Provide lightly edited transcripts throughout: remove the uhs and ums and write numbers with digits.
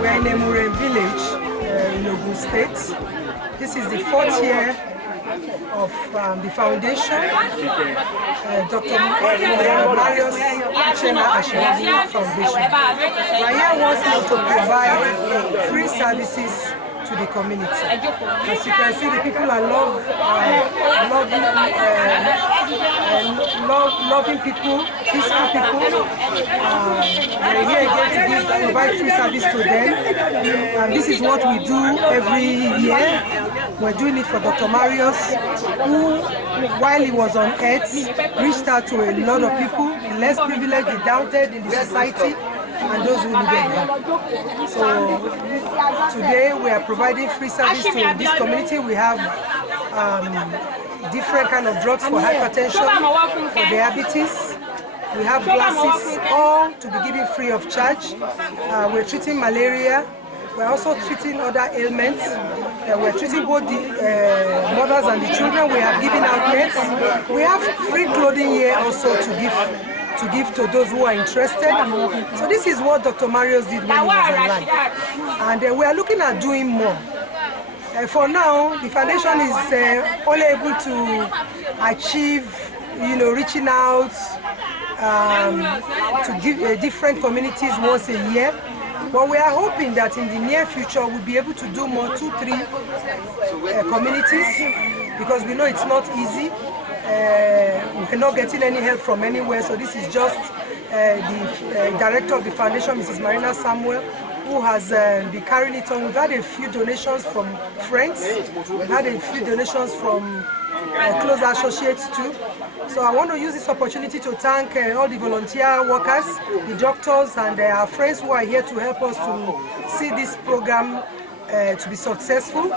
We're in Emuren village in Ogun State. This is the 4th year of the foundation, Dr. MARIUS UCHENNA ASHIBUOGWU Foundation. We're here once more to provide free services to the community. As you can see, the people are loving people, peaceful people. We're here again to provide free service to them. And this is what we do every year. We're doing it for Dr. MARIUS, who, while he was on earth, reached out to a lot of people, the less privileged, the downtrodden in the society, and those who needed help. So today we are providing free service to this community. We have different kind of drugs for hypertension, for diabetes. We have glasses, all to be given free of charge. We're treating malaria. We're also treating other ailments. We're treating both the mothers and the children. We have given out nets. We have free clothing here also to give to those who are interested. So this is what Dr. MARIUS did when he was alive. And we are looking at doing more. For now, the foundation is only able to achieve, reaching out to different communities once a year. But we are hoping that in the near future we'll be able to do more, 2-3 communities, because we know it's not easy. We're not getting any help from anywhere, so this is just the director of the foundation, Mrs. MAREENA Samuel, who has been carrying it on. We've had a few donations from friends, we've had a few donations from close associates too. So I want to use this opportunity to thank all the volunteer workers, the doctors, and our friends who are here to help us to see this program to be successful.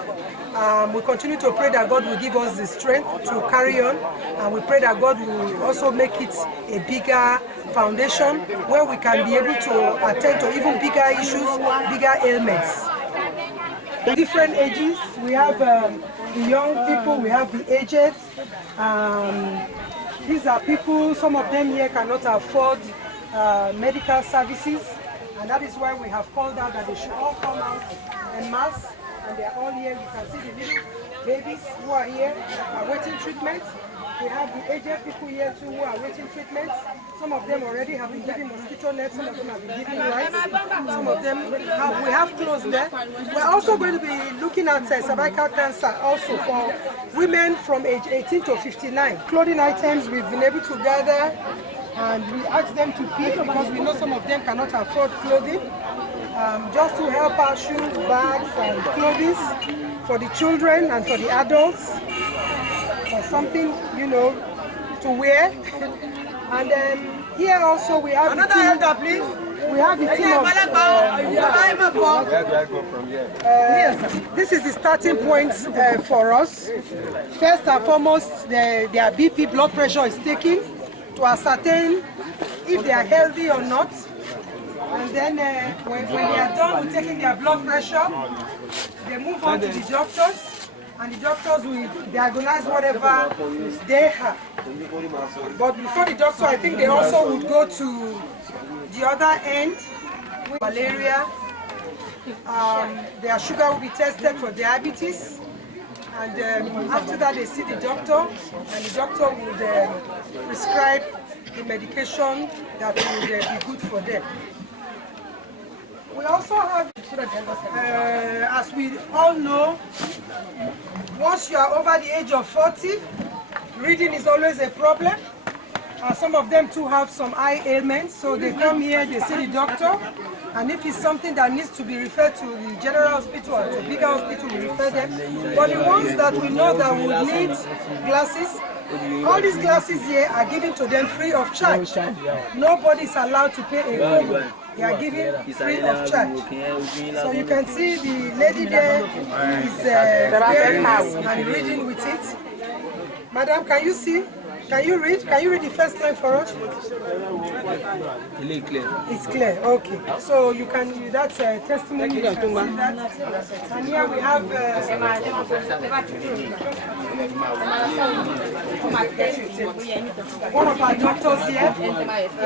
We continue to pray that God will give us the strength to carry on, and we pray that God will also make it a bigger foundation where we can be able to attend to even bigger issues, bigger ailments. Different ages, we have the young people, we have the aged. These are people, some of them here cannot afford medical services, and that is why we have called out that they should all come out en masse, and they are all here. You can see the little babies who are here awaiting treatment. We have the aged people here too who are awaiting treatment. Some of them already have been given mosquito nets, some of them have been given rice, some of them we have clothes there. We're also going to be looking at cervical cancer also for women from age 18 to 59. Clothing items we've been able to gather, and we ask them to pick because we know some of them cannot afford clothing. just to help our shoes, bags, and clothes for the children and for the adults, or something, you know, to wear. And here also we have the team. We have the team of. This is the starting point for us. First and foremost, their BP blood pressure is taken to ascertain if they are healthy or not. And then when they are done with taking their blood pressure, they move on to the doctors, and the doctors will diagnose whatever they have. But before the doctor, I think they also would go to the other end with malaria. Their sugar will be tested for diabetes. And after that, they see the doctor, and the doctor would prescribe the medication that would be good for them. We also have, as we all know, once you are over the age of 40, reading is always a problem. Some of them too have some eye ailments, so they come here, they see the doctor, and if it's something that needs to be referred to the general hospital or to a bigger hospital, we refer them. But the ones that we know that would need glasses, all these glasses here are given to them free of charge. Nobody is allowed to pay a kobo. They are given free of charge. So you can see the lady there is wearing this and reading with it. Madam, can you see? Can you read? Can you read the first line for us? It's clear. It's clear. Okay. So you can. That's a testimony. You can see that. And here we have. One of our doctors here.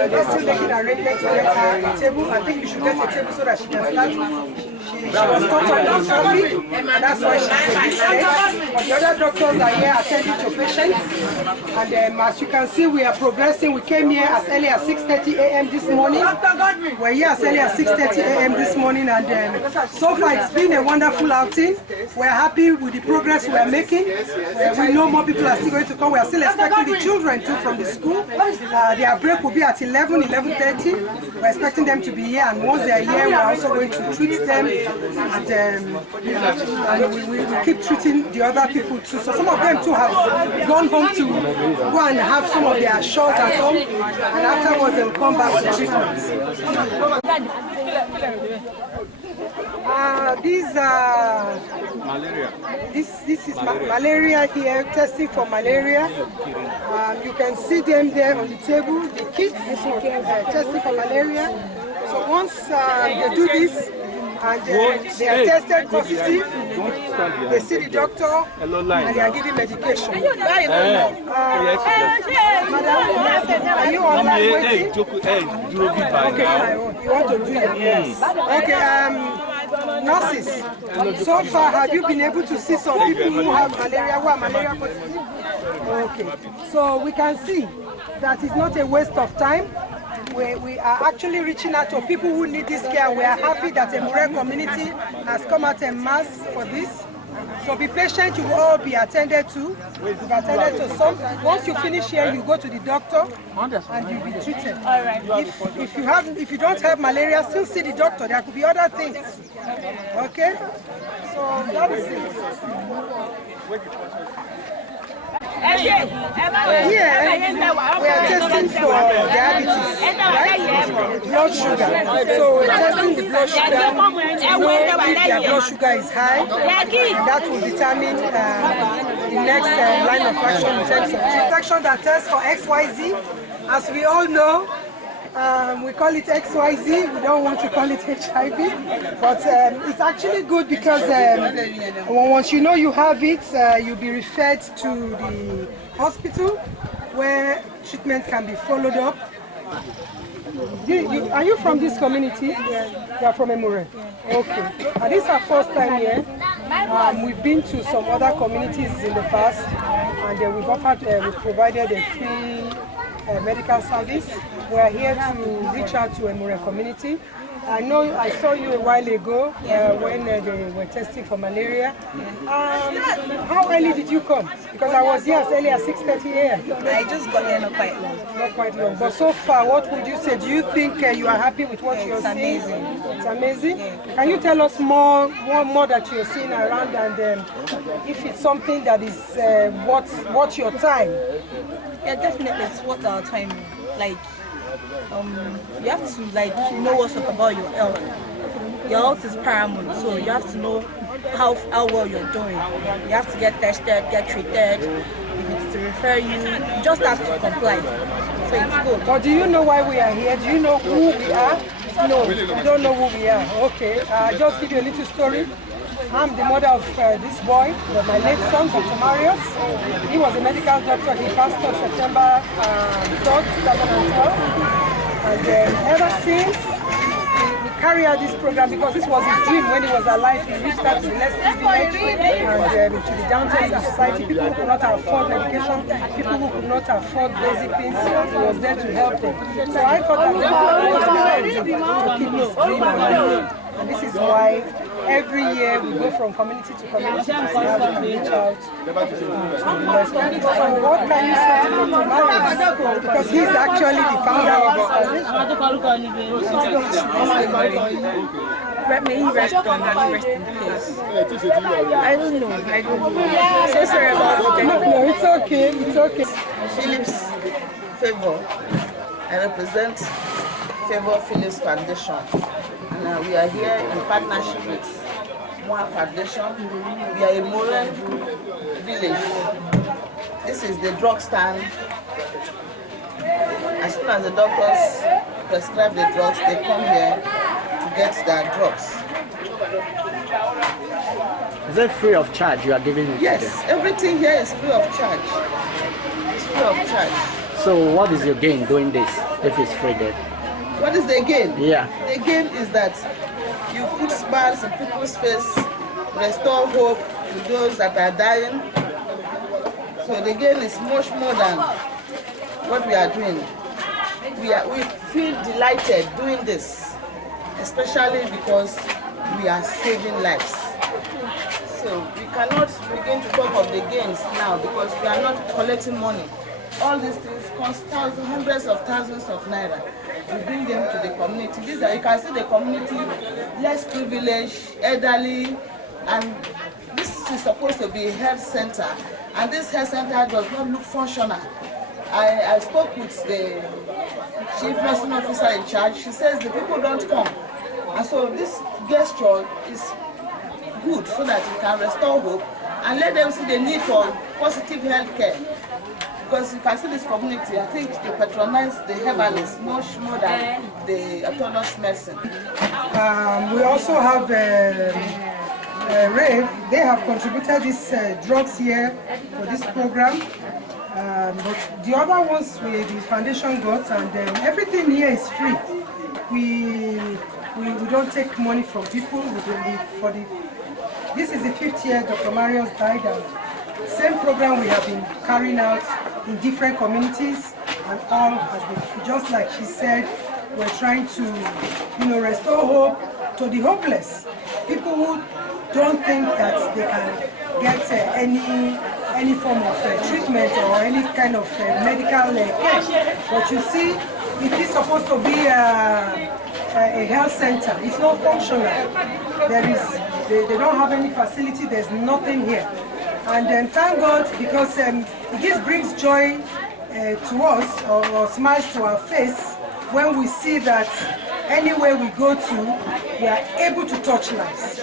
They're still making arrangements to get her a table. I think you should get a table so that she can start. She was caught up on traffic, and that's why she's in this state. But the other doctors are here attending to patients. And as you can see, we are progressing. We came here as early as 6:30 a.m. this morning. We're here as early as 6:30 a.m. this morning, and so far it's been a wonderful outing. We're happy with the progress we are making. We know more people are still going to come. We are still expecting the children too from the school. Their break will be at 11:30. We're expecting them to be here, and once they are here, we're also going to treat them, and we keep treating the other people too. So some of them too have gone home to go and have some of their shots at home, and afterwards they'll come back to treatment. These are malaria. This is malaria here, testing for malaria. You can see them there on the table, the kits testing for malaria. So once they do this, and they are tested positive, they see the doctor, and they are giving medication. Madam, are you online waiting? Okay, you want to do it? Yes. Okay, nurses, so far have you been able to see some people who have malaria, who are malaria positive? Okay, so we can see that it's not a waste of time. We are actually reaching out to people who need this care. We are happy that the Emuren community has come out en masse for this. So be patient, you will all be attended to. You've attended to some. Once you finish here, you go to the doctor and you'll be treated. All right. If you don't have malaria, still see the doctor. There could be other things. Okay? So that is it. Here, we are testing for diabetes, right? Blood sugar. So we're testing the blood sugar. If their blood sugar is high, that will determine the next line of action in terms of detection that tests for XYZ. As we all know, we call it XYZ, we don't want to call it HIV, but it's actually good because once you know you have it, you'll be referred to the hospital where treatment can be followed up. Are you from this community? Yeah. You are from Emuren? Yeah. Okay. And this is our first time here. We've been to some other communities in the past, and we've offered, we've provided a free medical service. We are here to reach out to Emuren community I know I saw you a while ago when they were testing for malaria. How early did you come? Because I was here as early as 6:30 a.m. I just got here not quite long. Not quite long. But so far, what would you say? Do you think you are happy with what you're seeing? It's amazing. It's amazing? Yeah. Can you tell us more that you're seeing around, and if it's something that is worth your time? Yeah, definitely it's worth our time. Like, you have to know what's up about your health. Your health is paramount, so you have to know how well you're doing. You have to get tested, get treated. If it's to refer you, you just have to comply. So it's good. But do you know why we are here? Do you know who we are? No, we don't know who we are. Okay, just give you a little story. I'm the mother of this boy, my late son, Dr. Marius. He was a medical doctor. He passed on September 3rd, 2012. And ever since, we carry out this program because this was his dream when he was alive. He reached out to the less privileged and to the downtown in the society. People who could not afford medication, people who could not afford basic things. He was there to help them. So I thought that was to keep his dream alive. And this is why every year we go from community to community to see how we reach out to the less privileged. So what can you say to Dr. Marius? Because he's actually the founder of this foundation. May he rest on, may he rest in peace. I don't know. So sorry about it. No, it's okay. It's okay. Phillips Favor. I represent Favor Phillips Foundation. And we are here in partnership with Muaf Foundation. We are in Emuren village. This is the drug stand. As soon as the doctors prescribe the drugs, they come here to get their drugs. Is it free of charge you are giving it? Yes, everything here is free of charge. It's free of charge. So what is your gain doing this if it's free then? What is the gain? Yeah. The gain is that you put smiles in people's face, restore hope to those that are dying. So the gain is much more than what we are doing. We feel delighted doing this, especially because we are saving lives. So we cannot begin to talk of the gains now because we are not collecting money. All these things cost thousands, hundreds of thousands of naira. We bring them to the community. These are, you can see the community, less privileged, elderly, and this is supposed to be a health center. And this health center does not look functional. I spoke with the chief nursing officer in charge. She says the people don't come. And so this gesture is good so that it can restore hope and let them see the need for positive health care. Because you can see this community, I think they patronize the herbalists much more than the autonomous medicine. We also have RAVE. They have contributed these drugs here for this program. But the other ones the foundation got, and everything here is free. We don't take money from people. This is the 5th year Dr. Marius died, and same program we have been carrying out in different communities, and all has been, just like she said, we're trying to restore hope to the hopeless. People who don't think that they can get any form of treatment or any kind of medical care. But you see, it is supposed to be a health center. It's not functional. They don't have any facility. There's nothing here. And then thank God, because it just brings joy to us, or smiles to our face, when we see that anywhere we go to, we are able to touch lives.